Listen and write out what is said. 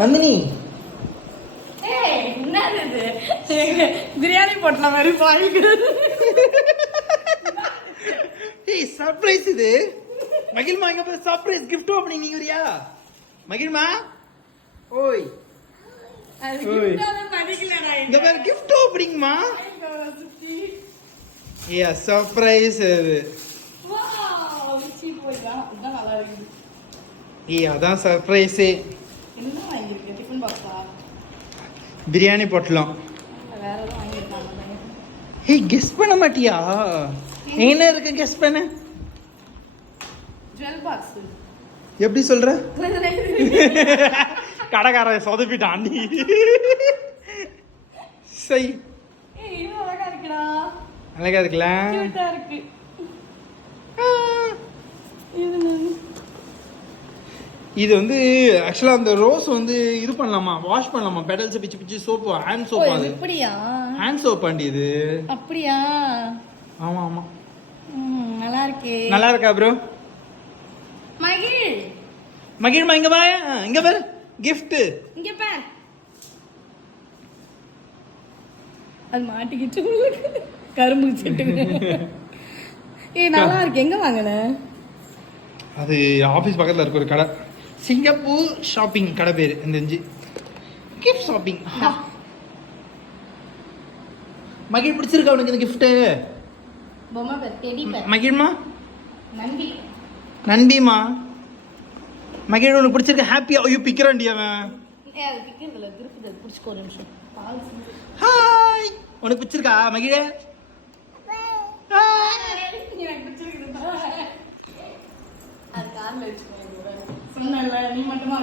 நந்தினி பிரியாணி போட்டல மாதிரி பாய்க்கிறது. ஏய் சர்ப்ரைஸ் இது. மகிழ்மா இங்க பாரு சர்ப்ரைஸ் gift ஓபனிங் நீங்க வரியா? மகிழ்மா ஓய் அது ஓய். கிஃப்டால படிக்கலடா. இங்க பாரு gift ஓபனிங்மா. ஏ சர்ப்ரைஸ் இது. வாவ் மிச்சி போய்டா. அதான் நல்லா இருக்கு. ஏய் அதான் சர்ப்ரைஸ். என்ன வாங்கிருக்க? டிஃபன் பாக்ஸா? பிரியாணி பொட்டலம். வேற ஏதோ வாங்கிருக்காங்க. ஏய் கெஸ் பண்ண மாட்டியா? என்ன இருக்கு கெஸ் பண்ணு. Jewel box. எப்படி சொல்ற? கடைக்காரன் சொதப்பிட்டான் நீ. சரி ஏய் இது அழகா இருக்குடா. அழகா இருக்குல்ல? கியூட்டா இருக்கு. இது வந்து ஆக்சுவலா அந்த ரோஸ் வந்து இது பண்ணலாமா, வாஷ் பண்ணலாமா, பெடல்ஸ் பிச்சு பிச்சு சோப்பு, ஹேண்ட் சோப். அது அப்படியா? ஹேண்ட் சோப் ஆண்டி இது. அப்படியா? ஆமா ஆமா நல்லா இருக்கே. நல்லா இருக்கா ப்ரோ? மகிழ் மகிழ்மா இங்க வா. இங்க பாரு gift. இங்க பார். அது மாட்டிக்கிட்டு கரும்பு செட்டு. ஏய் நல்லா இருக்கு. எங்க வாங்குன? அது ஆபீஸ் பக்கத்துல இருக்க ஒரு கடை, சிங்கப்பூர் ஷாப்பிங் கடை பேரு. இந்த கிஃப்ட் ஷாப்பிங். மகிழ் பிடிச்சிருக்கா உனக்கு இந்த gift? பொம்மை பேர் டெடி பேர். மகிழ்மா நம்பி. நன்பிமா மகிழ் உனக்கு பிடிச்சிருக்க? ஹாப்பியா? ஐயோ பிக்கிறான்டி அவன். ஏய் அது பிக்கிறதுல திருப்பி புடிச்சுக்கோ ஒரு நிமிஷம். பால் ஹாய் உனக்கு பிடிச்சிருக்கா மகிழே? எனக்கு பிடிச்சிருக்கு. அது கார்ல வச்சுக்கோ. சொன்னல நீ மட்டுமா